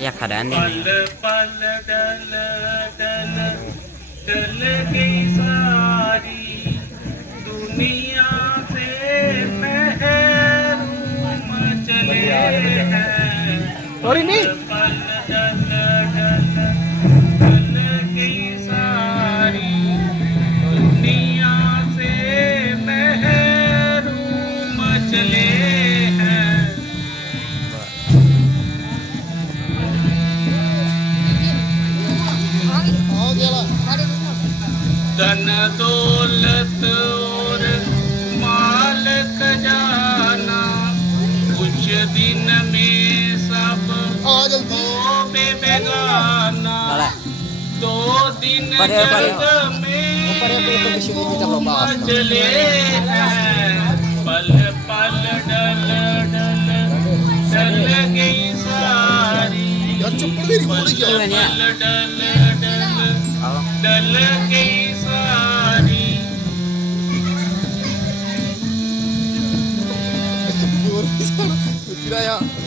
या खरान देने पल पल डल डल डल गई सारी दुनिया से महरूम चले हैं। पल पल डल डल डल गई सारी दुनिया से महरूम चले हैं। धन दौलत और माल खजाना कुछ दिन में सब हो बेगाना। 2 दिन जग में चले हैं। पल पल डल डल डल गई सारी पल डल डल डल गई सारी।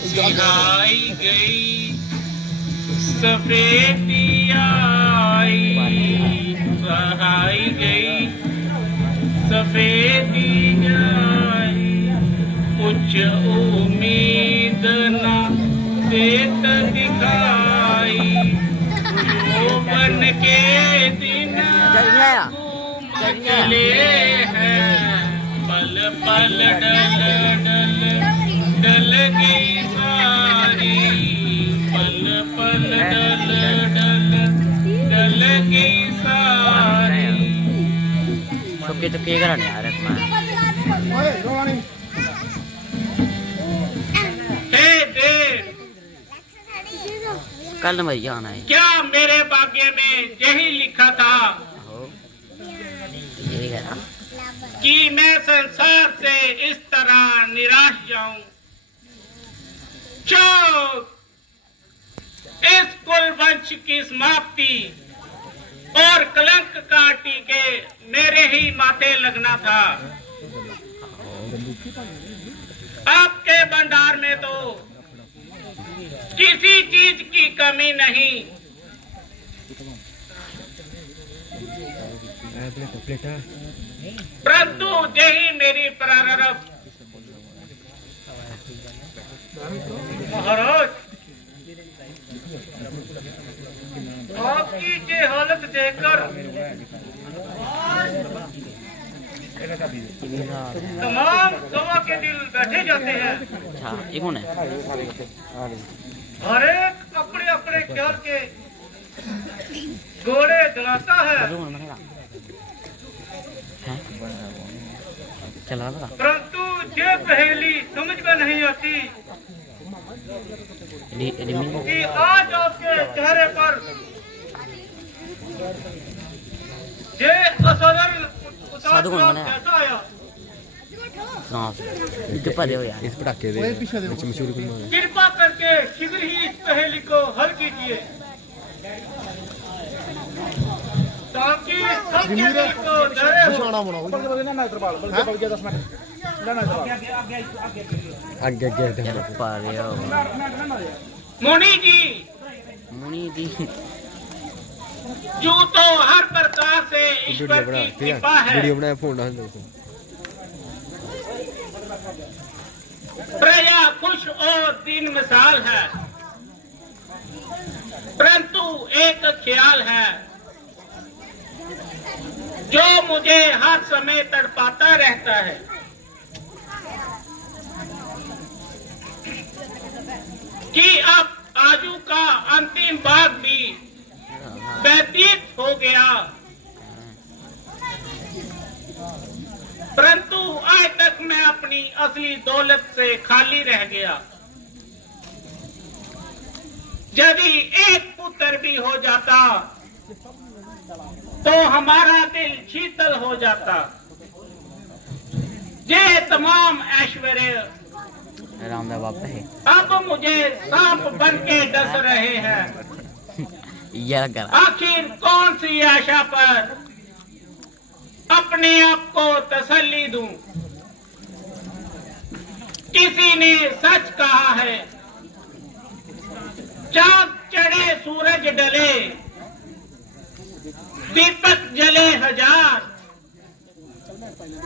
सिहाई गई सफेदी आई सहाई गई सफेदी आई। कुछ उम्मीद न देत दिखाई वो बन के दिन चले हैं। पल पल डल डल डल गई सारी पल पल डल डल डल गई सारी। तो क्या कराने यार कल मई जाना है। क्या मेरे भाग्य में यही लिखा था कि मैं संसार से इस तरह निराश जाऊं। इस कुल वंश की समाप्ति और कलंक का टीके मेरे ही माथे लगना था। आपके भंडार में तो किसी चीज की कमी नहीं। परंतु यही मेरी प्रारब्ध। महाराज आपकी ये हालत देखकर तमाम गवाह के दिल बैठे जाते हैं। अच्छा ये कौन है? हर एक अपने अपने ख्याल के घोड़े दलाता है। चला लगा परंतु ये पहेली समझ में नहीं आती कि आज आपके चेहरे पर ये असाधारण साधु कौन बना? कैसा आया? कृपा दे यार इस पटाखे दे मशहूर कृपा करके शीघ्र ही इस पहेली को हल कीजिए ताकि सबके दिल को डरे हो। मुनि जी जो तो हर प्रकार से ईश्वर की कृपा है। वीडियो बनाया फोन ना प्रजा खुश और दिन मिसाल है। परंतु एक ख्याल है जो मुझे हर समय तड़पाता रहता है कि अब आजू का अंतिम भाग भी व्यतीत हो गया। परंतु आज तक मैं अपनी असली दौलत से खाली रह गया। यदि एक पुत्र भी हो जाता तो हमारा दिल शीतल हो जाता। ये तमाम ऐश्वर्य रामदेव बाबा है। अब मुझे सांप बन के डस रहे हैं। आखिर कौन सी आशा पर अपने आप को तसल्ली दूं? किसी ने सच कहा है चांद चढ़े सूरज डले, दीपक जले हजार,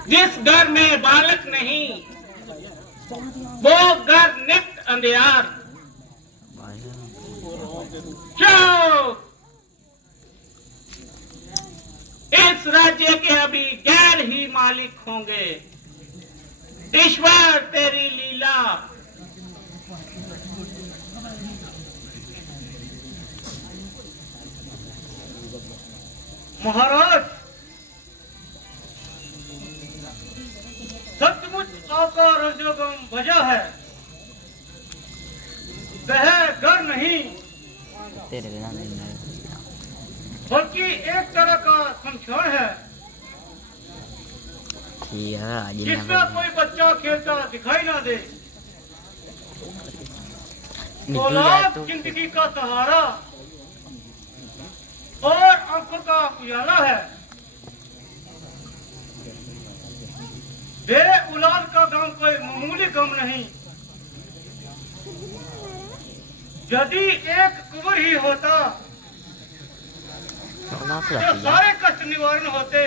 जिस घर में बालक नहीं वो घर नित अंधियार। चुप! इस राज्य के अभी गैर ही मालिक होंगे। ईश्वर तेरी लीला। महाराज, सचमुच आपका रजोगम वजह है, वह घर नहीं तेरे बिना नहीं है। बल्कि एक तरह का संशय है जिसमें कोई बच्चा खेलता दिखाई ना दे। औलाद जिंदगी का सहारा और आंखों का उजाला है। बेरे औलाद का गम कोई मामूली गम नहीं। यदि एक कुंवर ही होता तो सारे कष्ट निवारण होते।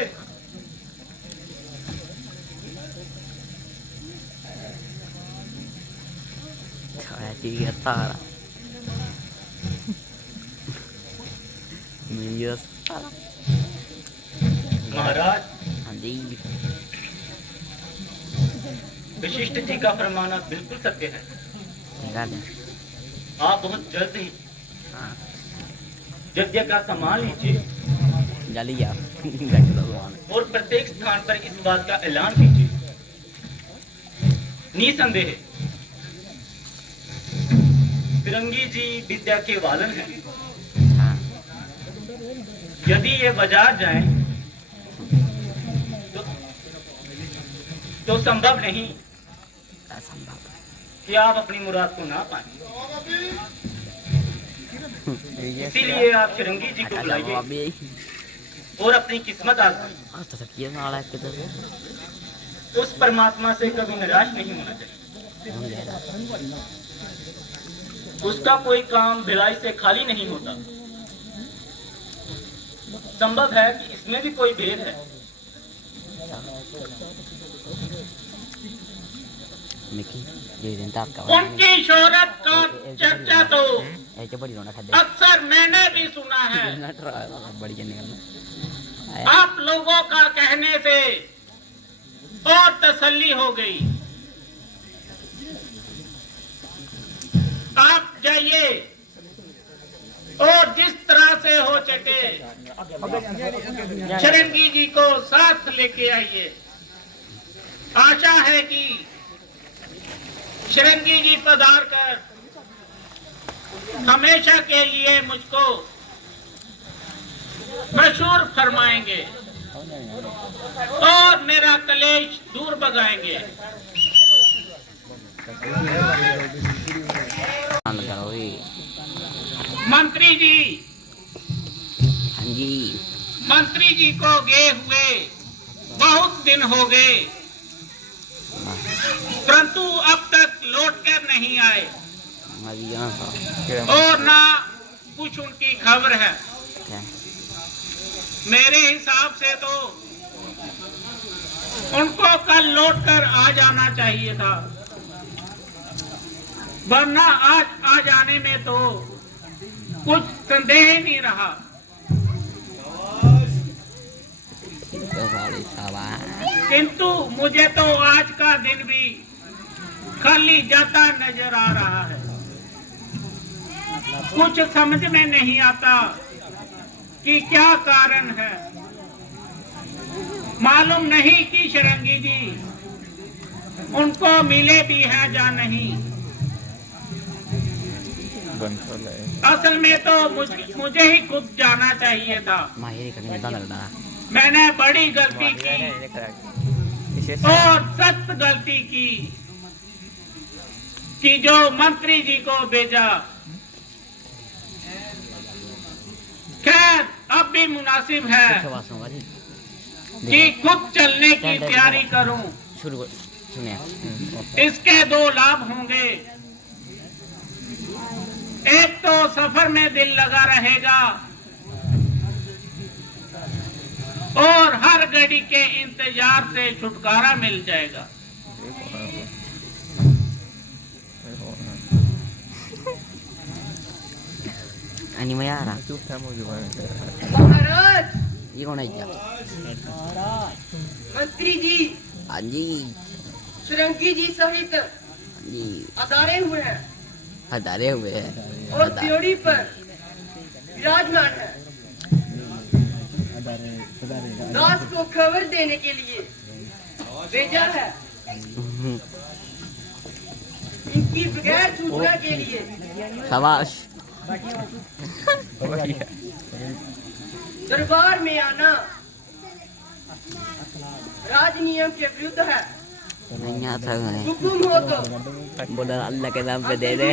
महाराज, हाँ जी, विशिष्ट जी का फरमाना बिल्कुल सत्य है। आप बहुत जल्द ही यज्ञ का सामान लीजिए जलिया और प्रत्येक स्थान पर इस बात का ऐलान कीजिए। निसंदेह फिरंगी जी विद्या के वालन हैं। यदि ये बाजार जाएं तो संभव नहीं कि आप अपनी मुराद को ना पाएं। इसीलिए आप फिरंगी जी को बुलाइए और अपनी किस्मत आजमाइए। उस परमात्मा से कभी निराश नहीं होना चाहिए। उसका कोई काम भिलाई से खाली नहीं होता। संभव है कि इसमें भी कोई भेद है। उनकी शोहरत का चर्चा तो अक्सर मैंने भी सुना है। आप लोगों का कहने से और तसल्ली हो गई। आप जाइए और जिस तरह से हो सके शरंगी जी को साथ लेके आइए। आशा है कि शरंगी जी पधार कर हमेशा के लिए मुझको मशहूर फरमाएंगे और मेरा कलेश दूर भगाएंगे। मंत्री जी, हाँ जी, मंत्री जी को गए हुए बहुत दिन हो गए, परंतु अब तक लौट कर नहीं आए और ना कुछ उनकी खबर है। मेरे हिसाब से तो उनको कल लौट कर आ जाना चाहिए था, वरना आज आ जाने में तो कुछ संदेह ही नहीं रहा। किंतु मुझे तो आज का दिन भी खाली जाता नजर आ रहा है। कुछ समझ में नहीं आता कि क्या कारण है। मालूम नहीं कि शरंगी जी उनको मिले भी है या नहीं। असल में तो मुझे ही खुद जाना चाहिए था। मैंने बड़ी गलती की और सख्त गलती की कि जो मंत्री जी को भेजा। खैर अब भी मुनासिब है कि खुद चलने की तैयारी करूं। इसके दो लाभ होंगे। एक तो सफर में दिल लगा रहेगा और हर घड़ी के इंतजार से छुटकारा मिल जाएगा। Ani Mayara. महाराज, ये कौन है क्या? मंत्री जी, हाजी, फिरंगी जी सहित हाजी, अदारे हुए हैं हदारे हुए हैं। और त्योड़ी पर विराजमान है। दास को खबर देने के लिए भेजा है। इनकी बगैर सूचना के लिए शाबाश। दरबार में आना राज नियम के विरुद्ध है। नहीं आता है। हुकुम हो तो बोला अल्लाह के नाम पे दे दे।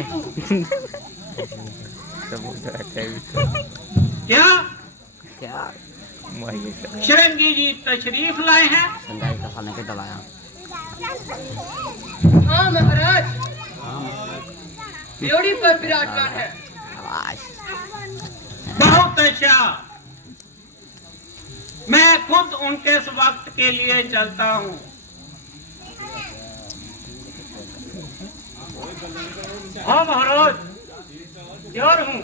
क्या क्या? शिरंगी जी तशरीफ लाए हैं? संगाई का खाने के दबाया। हाँ महाराज, त्योड़ी पर विराजमान है। शाबाश। बहुत अच्छा, मैं खुद उनके इस वक्त के लिए चलता हूँ। हाँ महाराज, तैयार हूँ।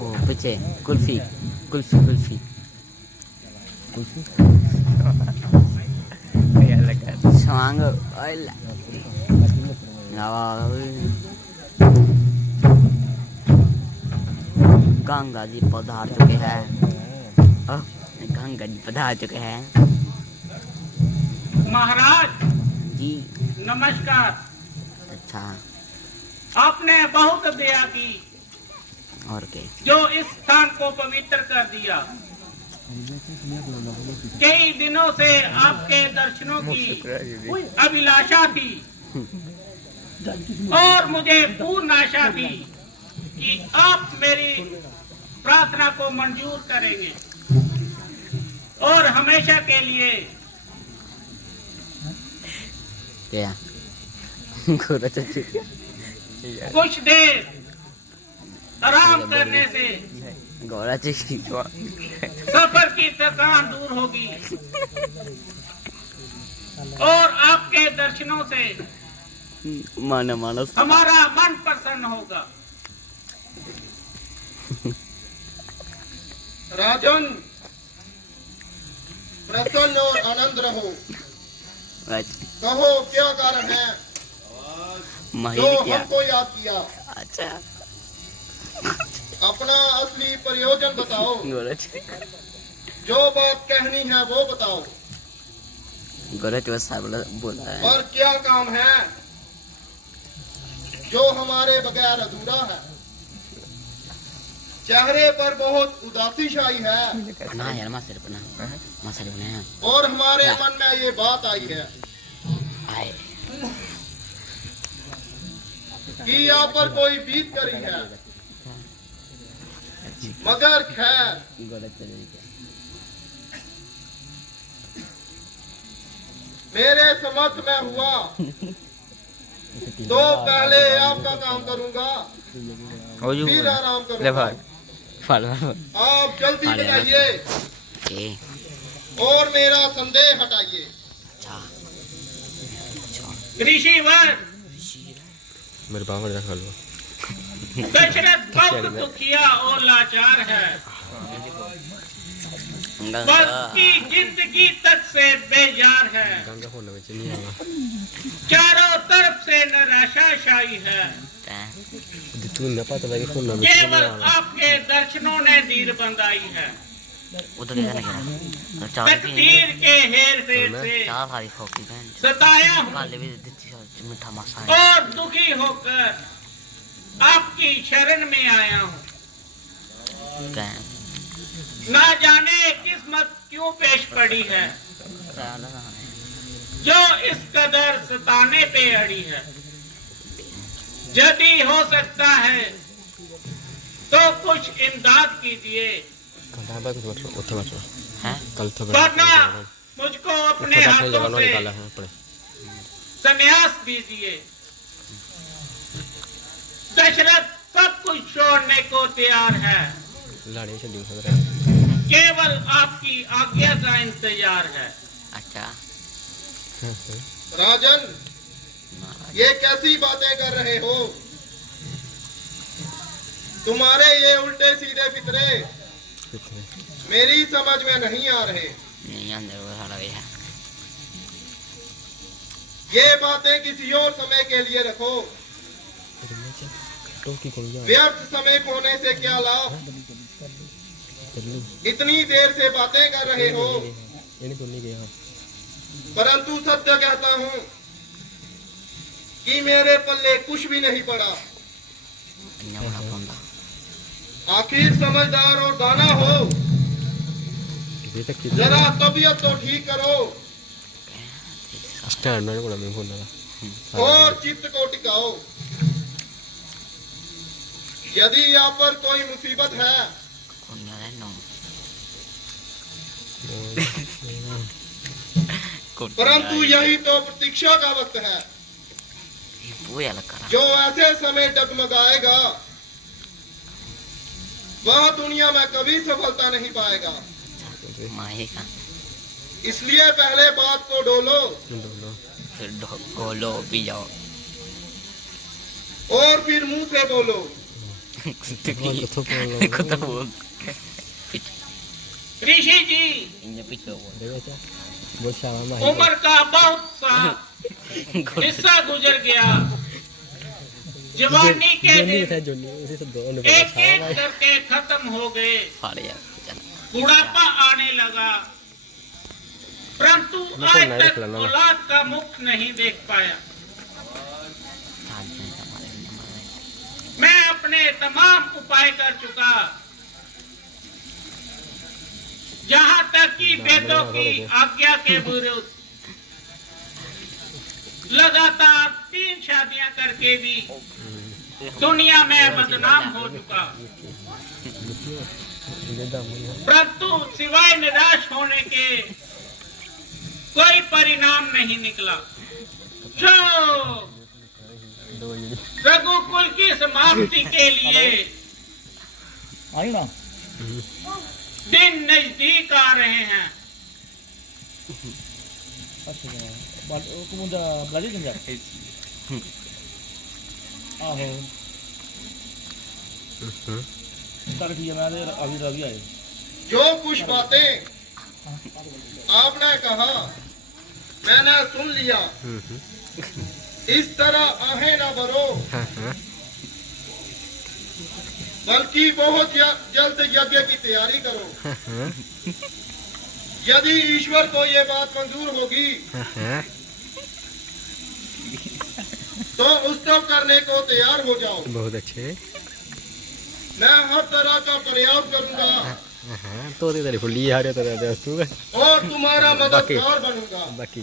ओ पीछे कुल्फी कुल्फी कुल्फी सांग ओला गंगा जी पधार चुके हैं। गंगा जी पधार चुके हैं। महाराज जी नमस्कार। अच्छा, आपने बहुत दया की और के जो इस स्थान को पवित्र कर दिया। कई दिनों से आपके दर्शनों की अभिलाषा थी और मुझे पूर्ण आशा थी कि आप मेरी प्रार्थना को मंजूर करेंगे और हमेशा के लिए क्या गोरा चची कुछ देर आराम करने से गोरा चची सफर की थकान दूर होगी और आपके दर्शनों से माना मानस हमारा मन प्रसन्न होगा। राजन, प्रसन्न और आनंद रहो। कहो क्या कारण है जो महिर क्या? हमको याद किया? अच्छा अपना असली प्रयोजन बताओ। गोरा चची जो बात कहनी है वो बताओ। गोरा चची साहब बोला है। और क्या काम है जो हमारे बगैर अधूरा है? चेहरे पर बहुत उदासी छाई है ना यार मासर बना और हमारे मन में ये बात आई है आए कि यहाँ पर कोई बीत करी है, मगर खैर गोरा चची क्या? मेरे समर्थ में हुआ तो पहले आपका काम करूंगा, फिर आराम करूंगा। फल आप जल्दी बताइए ए और मेरा संदेह हटाइए। ऋषिवर मेरे बाबा ने रखा लो। दशरथ बहुत दुखिया और लाचार है। बस की जिंदगी तक से बेजार है। गंगा फोन में नहीं आएगा। चारों तरफ से निराशा छाई है। तू न पता लगे फोन में केवल आपके दर्शनों ने धीर बंधाई है। उधर क्या लगा चार तकदीर के हेर फेर से चार भारी फोकी बहन सताया हूँ काले भी देती मीठा मसा और दुखी होकर आपकी शरण में आया हूँ। क्या ना जाने किस्मत क्यों पेश पड़ी है जो इस कदर सताने पे अड़ी है। यदि हो सकता है तो कुछ इमदाद कीजिए। कंधा बात उठो हैं कल तो वरना मुझको अपने हाथों से निकाला है अपने संन्यास दीजिए। दशरथ सब कुछ छोड़ने को तैयार है, लाड़े से ड्यू हो रहा केवल आपकी आज्ञा का इंतजार है। अच्छा राजन, ये कैसी बातें कर रहे हो? तुम्हारे ये उल्टे सीधे फितरे मेरी समझ में नहीं आ रहे। नहीं अंदर वो सारा है। ये बातें किसी और समय के लिए रखो। टोकी को जा व्यर्थ समय खोने से क्या लाभ? इतनी देर से बातें कर रहे हो, ये तो नहीं गया। परंतु सत्य कहता हूँ कि मेरे पल्ले कुछ भी नहीं पड़ा। इन्ना बड़ा बंदा आखिर समझदार और दाना हो, ये तक जरा तबीयत तो ठीक करो स्टैंड में बोला मैं बोल रहा और चित्त को टिकाओ। यदि यहाँ पर कोई मुसीबत है कौन है नो परंतु यही तो प्रतीक्षा का वक्त है। वो यार करा जो ऐसे समय डगमगाएगा वह दुनिया में कभी सफलता नहीं पाएगा। माही का इसलिए पहले बात को डोलो फिर बोलो भी जाओ और फिर मुंह से बोलो। कुत्ता बोल ऋषि जी, इन्हें पीछे बोल बहुत शाम उम्र का बहुत सा हिस्सा गुजर गया। जवानी के दिन जोनी उसी से दो एक एक करके खत्म हो गए। फाड़ यार चल बुढ़ापा आने लगा, परंतु आज तक औलाद का मुख नहीं देख पाया। मैं अपने तमाम उपाय कर चुका, जहां तक कि वेदों की आज्ञा के विरुद्ध लगातार 3 शादियां करके भी दुनिया में बदनाम हो चुका, परंतु सिवाय निराश होने के कोई परिणाम नहीं निकला। जो रघुकुल की समाप्ति के लिए दिन नजदीक आ रहे हैं। जो कुछ बातें आपने कहा मैंने सुन लिया। इस तरह आहें ना भरो, बल्कि बहुत जल्द यज्ञ की तैयारी करो। यदि ईश्वर को ये बात मंजूर होगी तो उत्सव करने को तैयार हो जाओ। बहुत अच्छे मैं हर तरह का प्रयास करूंगा तो तेरी फुल्ली आ रही तो और तुम्हारा मददगार बनूंगा। बाकी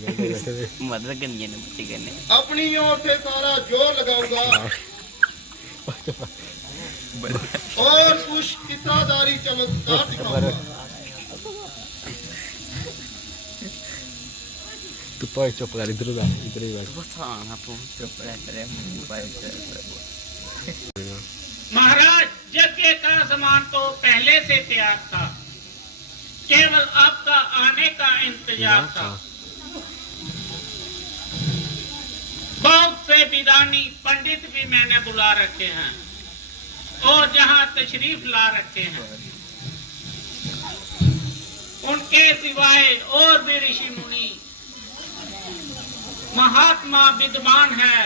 मदद करनी है बच्चे करने अपनी ओर से सारा जोर लगाऊंगा और कुछ किस्सादारी चमत्कार दिखाऊंगा। तू पाए चुप कर इधर ही बस आना चुप रह महाराज, यज्ञ का सामान तो पहले से तैयार था, केवल आपका आने का इंतजार था। बहुत से विदानी पंडित भी मैंने बुला रखे हैं और जहां तशरीफ ला रखे हैं, उनके सिवाय और भी ऋषि मुनि महात्मा विद्वान है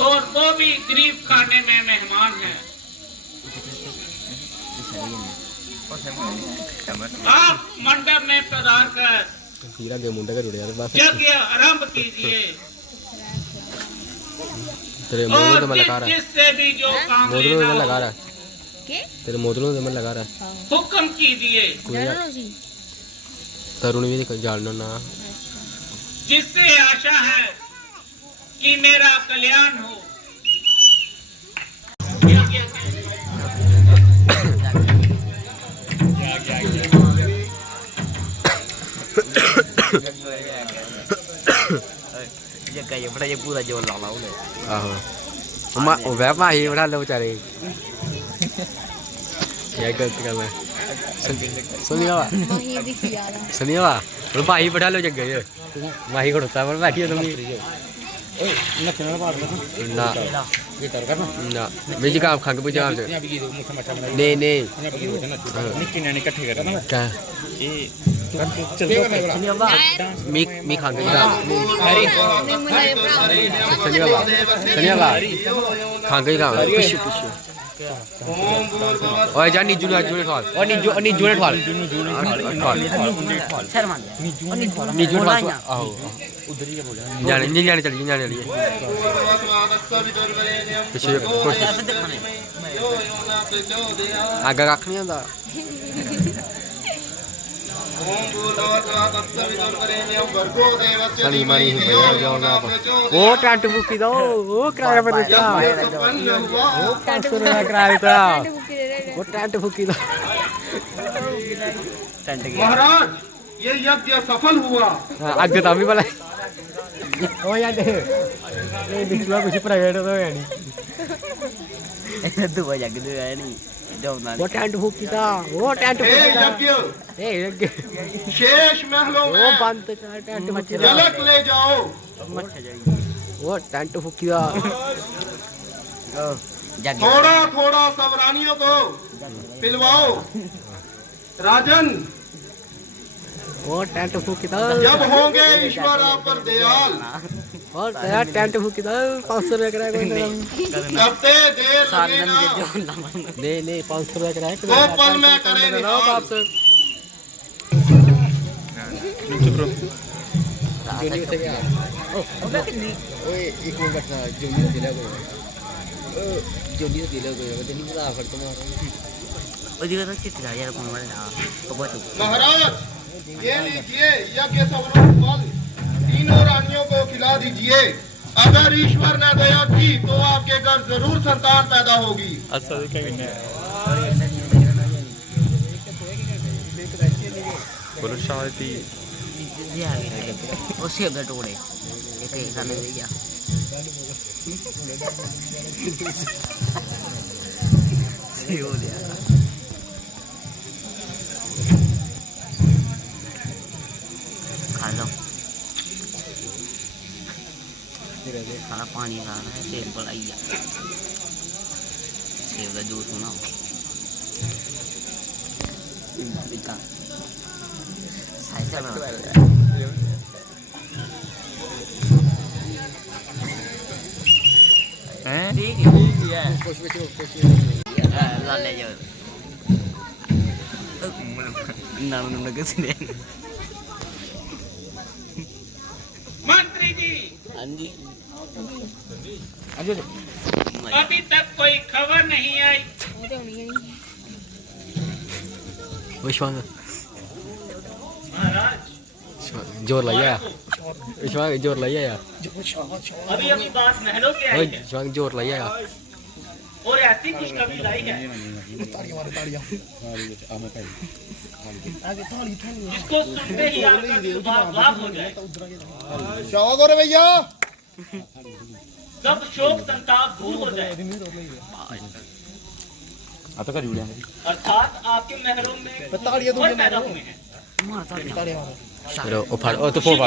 और वो भी गरीब खाने में मेहमान है। आप मंडप में पधार कर यज्ञ आरंभ कीजिए और जिससे भी जो काम लेना हो तेरे मोदलों में लगा रहा है हुक्म कीजिए, तरुण भी जानना ना, जिससे आशा है कि मेरा कल्याण हो। क्या जग्गा ये बड़ा ये पूरा जोर लाना उन्हें आहो वह माही बना लो बेचारे ये गलत गल है सुनिया सुनिया और माही बैठा लो जगह ये माही खड़ोता है बैठी है तुम ना ये कर करना ना मेरी काम खंग पे जाम नहीं नहीं निक्के ने इकट्ठे करना क्या ये मी खंग सनिया खंग ही काम पिछू पिछू ओए जा नीजू ने ठाल और नीजू ने ठाल शर्मा नीजू ठाल आओ उधर ही बोल जाने चलिए पिछे कोशिश आगे कख नहीं होता सनी मनी वो टेंट बुकी दो वो किराया पर देता वो 500 रुपया किराया देता वो टेंट बुकी दो महाराज ये यज्ञ सफल हुआ। आगे तो भी भला ओ यार ये दिखला कुछ प्राइवेट तो है नहीं दो जग दो है नहीं वो टेंट बुकी था वो टेंट यज्ञ यज्ञ शेष महलों वो में बंद कर टेंट मच्छर झलक ले जाओ। वो टेंट बुकी था थोड़ा थोड़ा सब रानियों को पिलवाओ। राजन वो टेंट बुकी था जब होंगे ईश्वर आप पर दयाल और यार टेंट बुकी था 500 रुपया किराया कोई करते देर लगेगा नहीं 500 रुपया किराया तो पल में करें निहाल। आपसे ओए एक मिनट बैठना जोनी ने दिला कोई नहीं पता फट मार ओ जी तो चिट्ठी यार कौन वाले ना तो बहुत महाराज ये लीजिए यज्ञ सवरों फल तीनों रानियों को खिला दीजिए। अगर ईश्वर ने दया की तो आपके घर जरूर संतान पैदा होगी। बोलो शादी वो सेब दे टुकड़े एक एक खाने दे गया सेब हो गया खा लो खाना पानी खाना है सेब बनाइया सेब का जूस बनाओ ठीक है ला ले जाओ ना किसने मंत्री जी हाँ जी अभी तक कोई खबर नहीं आई। विश्वास महाराज जोर लाया विश्वास जोर लाया यार अभी अभी बात महलों से आई है विश्वास जोर लाया यार और ऐसी खुशखबरी लाई है जिसको सुनते ही आपका दिल बाग हो जाए। शौक हो रहे भैया सब शोक संताप दूर हो जाए अर्थात आपके महलों में और पैदा हुए हैं। चलो उफाड़ ओ तो फोड़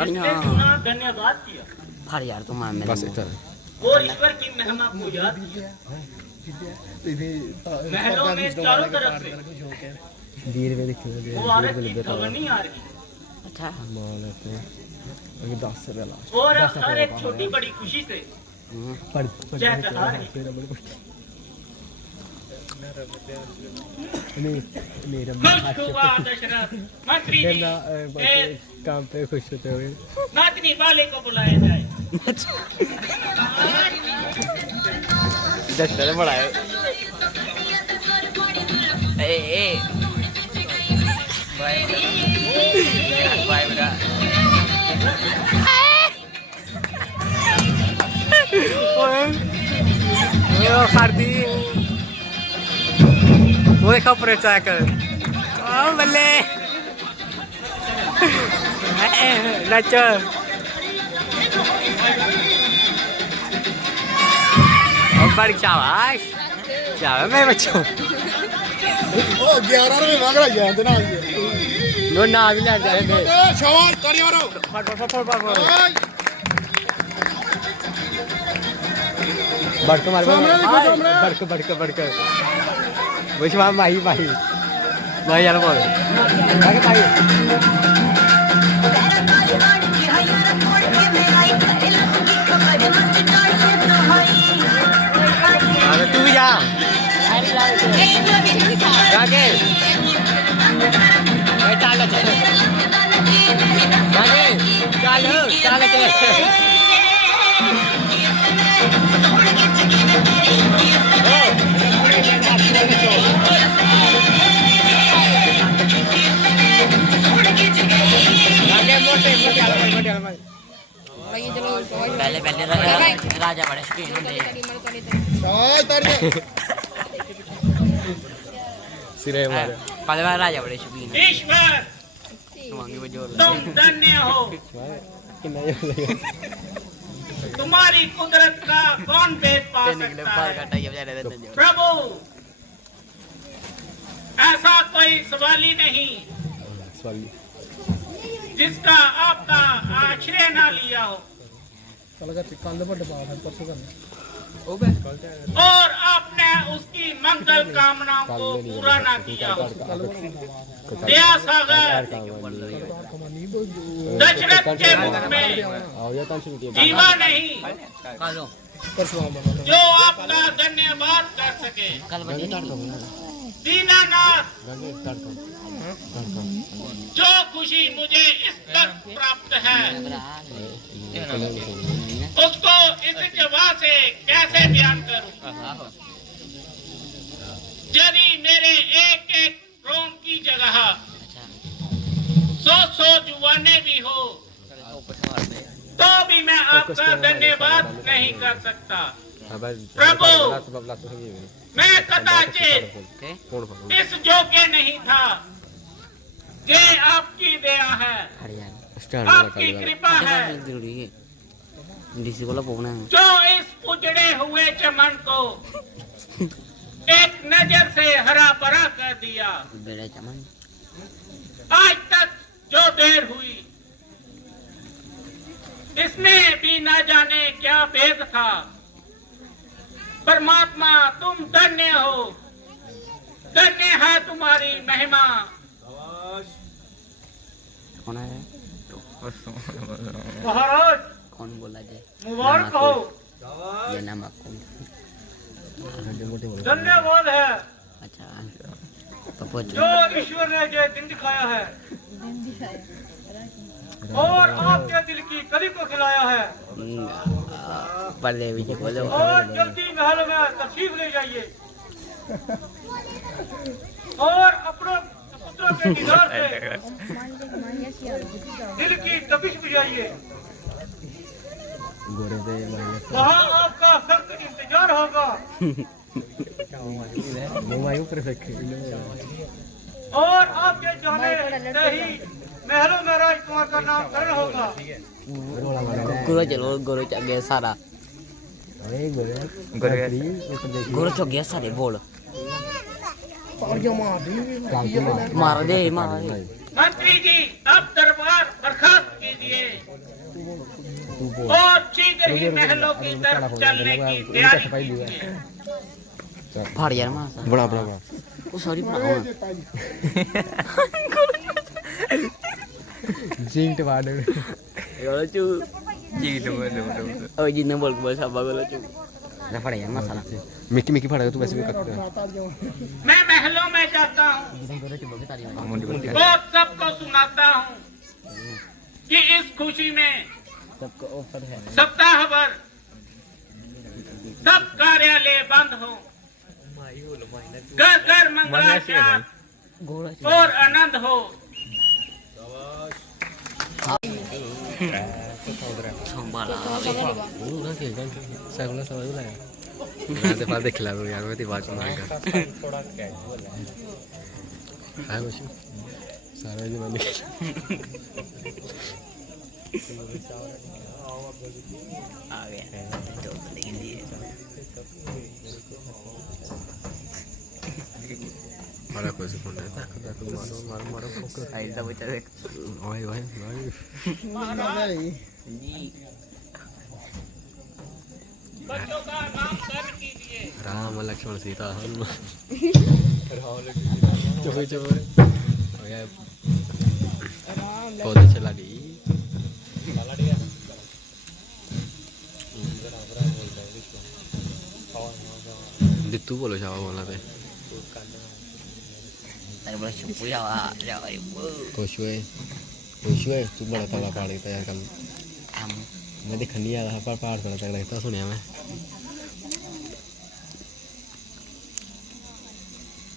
इसने सुना धन्यवाद किया फाड़ यार तुम मान बस इतना और ईश्वर की महिमा को याद किया। महलों में चारों तरफ से धीरे में वो औरत की खबर नहीं आ रही अच्छा अभी 10 रुपया लास्ट और हर एक छोटी बड़ी खुशी से जय कहा है। मेरा खुश हुआ दशरथ। मंत्री जी काम पे खुश होते हुए नाचनी वाले को बुलाया जाए। दस रुपया बढ़ाए ए बाय बेटा ओए खारदी वो देखो प्रोत्साहन कर ओ बल्ले नाचो और शाबाश शाबाश मेरे बच्चों ओ 11 रुपए मांग रहा है देना नो ना भी ले जाएंगे शाबाश ताली मारो बड़क मार बड़क वैसे वहाँ माही यार बोल आगे भाई अरे तू भी जा आगे चाल पहले राजा बड़े शौकीन होंगे सिरे मारे पहले बार राजा बड़े शौकीन ईश्वर तुम धन्य हो तुम्हारी कुदरत का कौन भेद पा सकता है प्रभु ऐसा कोई सवाल ही नहीं जिसका आपका आश्रय ना लिया हो और आपने उसकी मंगल कामनाओं को पूरा ना किया हो दया सागर दशरथ के मुख में जीवा नहीं जो आपका धन्यवाद कर सके दीनानाथ जो खुशी मुझे इस तक प्राप्त है उसको इस जवाब से कैसे बयान करूं यदि मेरे एक एक रोम की जगह 100 जुबानें भी हो तो भी मैं आपका धन्यवाद नहीं कर सकता प्रभु मैं कदाचित इस योग्य नहीं था ये आपकी दया है आपकी कृपा है जो इस उजड़े हुए चमन को एक नजर से हरा भरा कर दिया आज तक जो देर हुई इसमें भी न जाने क्या भेद था परमात्मा तुम धन्य हो धन्य है तुम्हारी महिमा महाराज कौन बोला जाए मुबारक हो ये नमक धन्यवाद है अच्छा तो पूछ जो ईश्वर ने ये दिन दिखाया है और आपके दिल की कली को खिलाया है पहले भी बोलो और जल्दी महल में तशरीफ ले जाइए और अपनों पुत्रों के दीदार से दिल की तपिश बुझाइए वहाँ आपका सख्त इंतजार होगा और आपके जाने से ही महलों में राजकुमार का नामकरण होगा गुरु चल गया सारा गुरु चल गया सारे बोल मार दे मंत्री जी अब दरबार बर्खास्त कीजिए और शीघ्र ही महलों की तरफ चलने की तैयारी कीजिए फाड़ यार मार बड़ा ओ सॉरी बड़ा जिंट वाड़ बोलो चू ओ जिन्ने बोल के बस अब बोलो चू ना फाड़ यार मसाला मिकी फाड़ेगा तू वैसे भी करता है मैं महलों में जाता हूँ बहुत सबको सुनाता हूँ कि इस खुशी में सबको ऑफर है सप्ताह भर सब कार्यालय बंद हो घर घर मंगलाचार और आनंद हो संभाला मैं तो बाद देख ला यार मैं तो बाद में मारेगा हां कुछ सारा जो मैंने आ गया तो लेकिन ये मारा कोई सुन है था मारो फोकस ऐसा बच्चा देख ओए ओए बच्चों का नाम दर्ज कीजिए। राम लक्ष्मण सीता हनुमान चुप चुप ओए पौधे चला दी दित्तू बोलो शावा बोलना थे अरे बड़ा चुप जावा जावा खुश हुए तू बड़ा तगड़ा पहाड़ देता यार कल हम मैं देखा नहीं आ रहा पर पहाड़ पर तगड़ा देता सुनिया मैं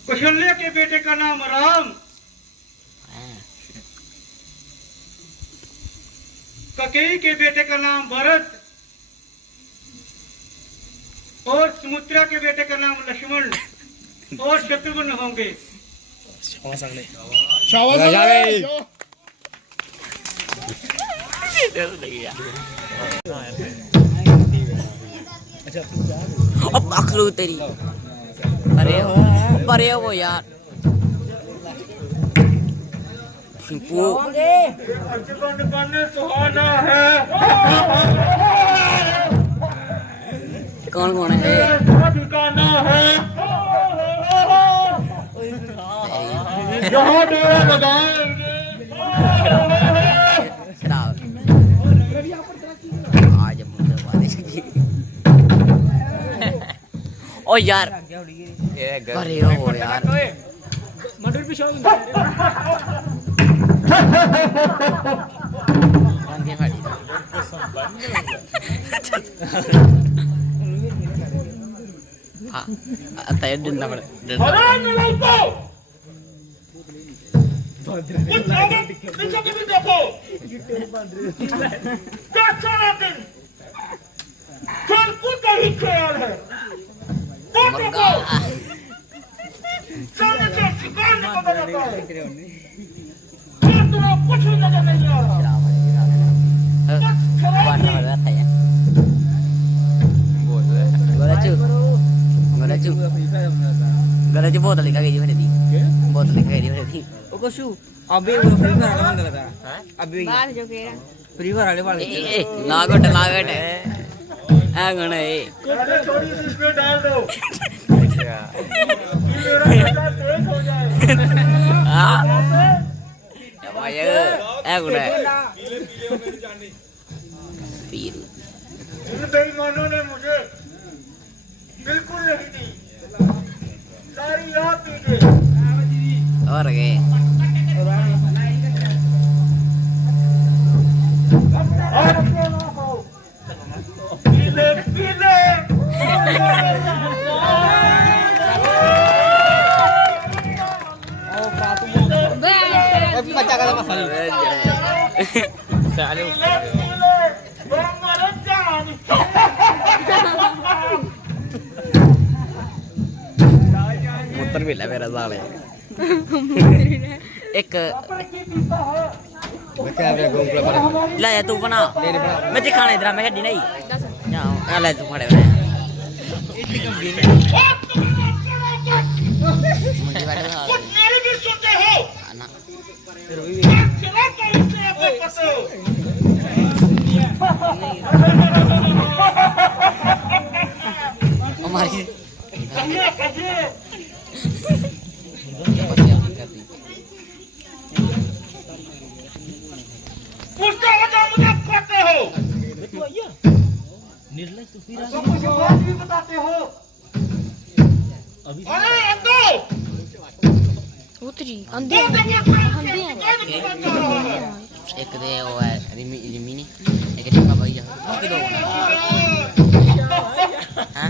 कौशल्या के बेटे का नाम राम, ककेई के बेटे का नाम भरत और सुमित्रा के बेटे का नाम लक्ष्मण और शत्रुघ्न होंगे। अब अखलू तेरी परे हो यार सिंपू जीवन बन सुहाना है, कौन कौन है ठिकाना है, जहाँ डेरा लगाएंगे। आज ओ यार अरे ओ यार तैयार डंडा पड़ा गरज बहुत लिखा गई मेरे दी बहुत लिखा गई मेरे दी ओ कुछु अबे वो फ्री फायर वाला बंद लगा अबे बाहर जो कह रहा फ्री फायर वाले वाले लागट है आ गण है थोड़ी सी इसमें डाल दो, मेरा बेटा तेज हो जाए। भाई आ गण है पीर इन बेईमानों ने मुझे बिल्कुल नहीं दी, सारी आप पीजिए। और गए पीले पीले बच्चा का मसाला साले मुत्तर भी ला मेरा साले एक मैं क्या रे गोंगला पर ला या तू बना मैं दिखाना इधर मैं हड्डी नहीं जाओ ला तू खड़े मुझे बैठे मेरी भी सुनते हो ना चला कर इससे अपने पसो हमारी कहिए कहिए पूछते हो तो मुझे कहते हो, तो मुझे बात भी बताते हो। अरे अंधो उतरी दो अंधे एक दे वो है रिमी रिमी ने एक टिक्का भैया बाकी दो हां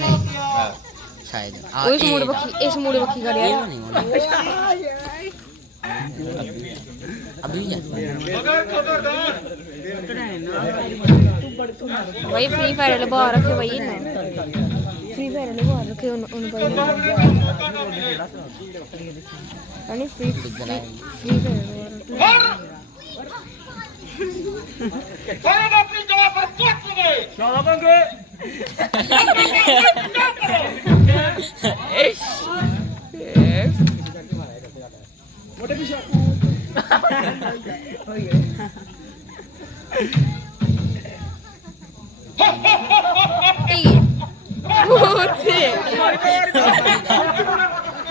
नहीं शायद इस मोड़ बखी कर यार अभी मगर खबरदार भाई फ्री फायर वाले बाहर रखे भाई ना फ्री फायर वाले बाहर रखे उन भाई यानी फ्री फायर अपनी जगह पर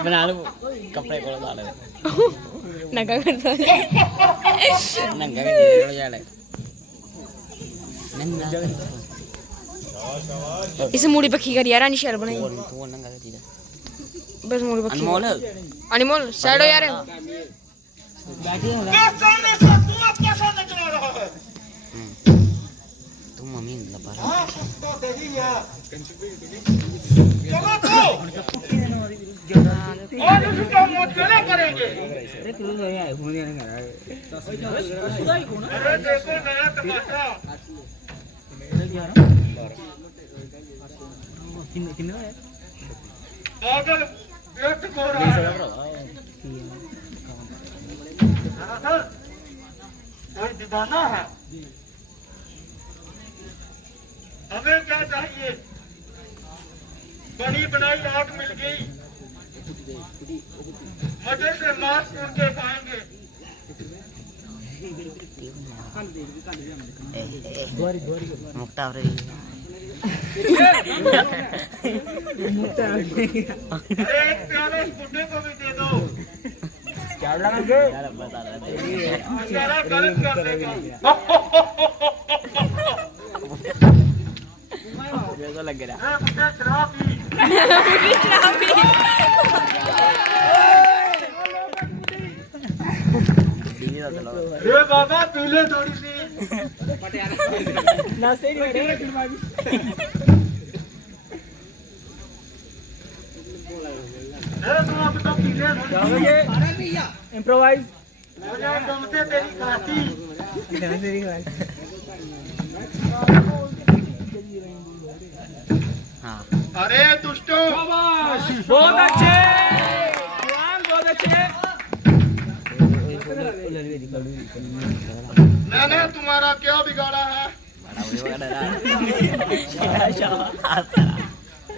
बना लो कपड़े को डाल दे नंगा कर दो नंगा कर दे जाले नंगा इसे मूड़ी पक्की कर यार निशार बनाई तू नंगा कर दे बस मूड़ी पक्की अनमोल अनमोल साइड हो यार तुम मम्मी लपा और उसका मुआवजा करेंगे। अरे तू तो यार फोन नहीं कर रहा है अरे देखो नया तमाशा। किन्ने है पागल व्यक्त हो रहा है। दरअसल कोई दीवाना है। हमें क्या चाहिए? बनी बनाई आग मिल गई, मजे से मांस भून के खाएंगे। मुक्ता हो रही अरे एक प्याला इस बुड्ढे को भी दे दो। क्या लगा सारा गलत कर देगा। जैसा लग रहा अरे बुड्ढे शराब पी। अरे बाबा पीले थोड़ी सी। ना सही नहीं है अरे तुम अब तो पीले थोड़ी सी। अरे भैया इम्प्रोवाइज मुझे तुमसे तेरी खांसी। हाँ अरे दुष्टों, बहुत अच्छे बहुत अच्छे मैंने तुम्हारा क्या बिगाड़ा है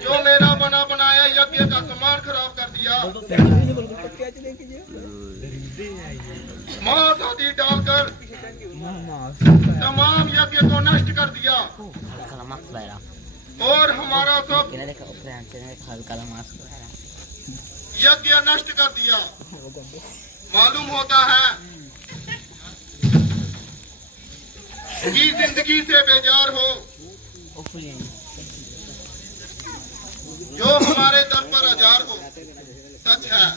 जो मेरा बना बनाया यज्ञ का सामान खराब कर दिया, मांस आदि डालकर तमाम यज्ञ को नष्ट कर दिया kalau max lah ya और हमारा सब kira deh kalau kalian kalau mas यज्ञ नष्ट कर दिया। मालूम होता है कि जिंदगी से बेजार हो, जो हमारे दर पर हजार हो। सच है,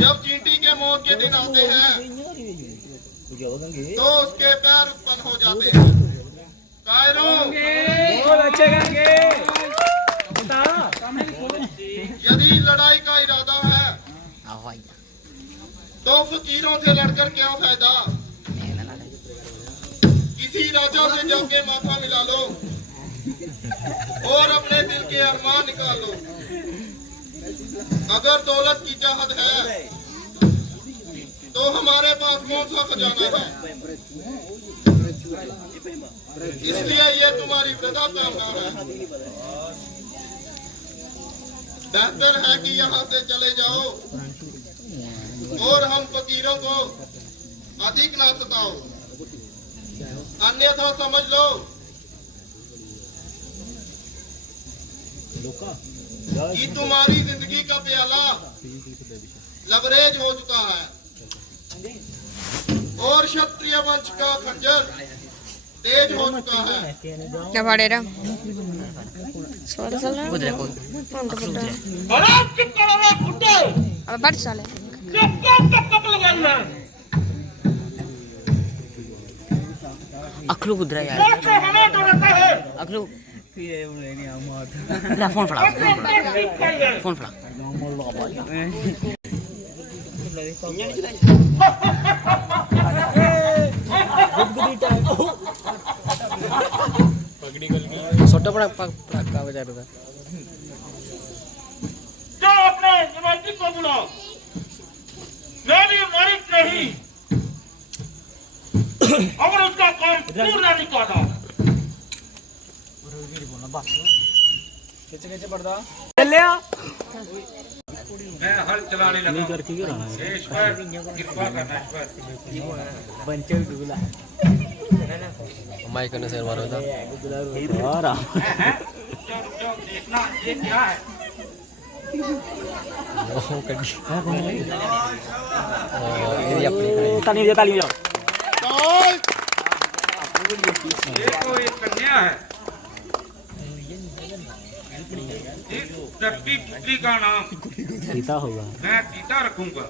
जब चींटी के मौत के दिन आते हैं तो उसके पैर उत्पन्न हो जाते हैं। कायरों, बहुत अच्छे करके यदि लड़ाई का इरादा है awal तो फकीरों से लड़कर क्या फायदा। किसी राजा से जाके माथा मिला लो और अपने दिल के अरमान निकाल लो। अगर दौलत की चाहत है तो हमारे पास कौन सा खजाना है, इसलिए ये तुम्हारी वृथा कामना है। बेहतर है कि यहाँ से चले जाओ और हम फकीरों को अधिक ना सताओ, अन्यथा समझ लो कि तुम्हारी जिंदगी का प्याला लबरेज हो चुका है और क्षत्रिय वंश का खंजर तेज हो चुका है। क्या फाड़े रहा सोरे चल रहा kuda kau अरे चुप करो रे बुड्ढे। अब बढ़ साले कब लगाना? aklu kudra ya कौन से हमें डराता है? aklu फिर बोले नहीं हम lah phone flash ठीक करिए। phone flash ਛੋਟਾ ਬੜਾ ਪੜਾਕਾ ਵਜਾ ਰਿਹਾ जो अपने निवासी को बुलाओ मेरी मरी नहीं और उसका काम पूरा निकाला ਚੱਲਿਆ मैं हल चलाने लगा ईश्वर कृपा करना ईश्वर ਬੰਚੇ ਡੁਗਲਾ ਮਾਈਕ ਨੇ ਸਿਰ ਮਾਰੋ ਦਾ ਯਾਰ जो देखना ये क्या है ਉਹ ਕੱਢੀ ਇਹਦੀ ਆਪਣੀ ਤਾਲੀ ਵਜਾ ਤਾਲੀ ਵਜਾ ये तो एक कन्या है इस धरती पुत्री का नाम सीता होगा मैं सीता रखूंगा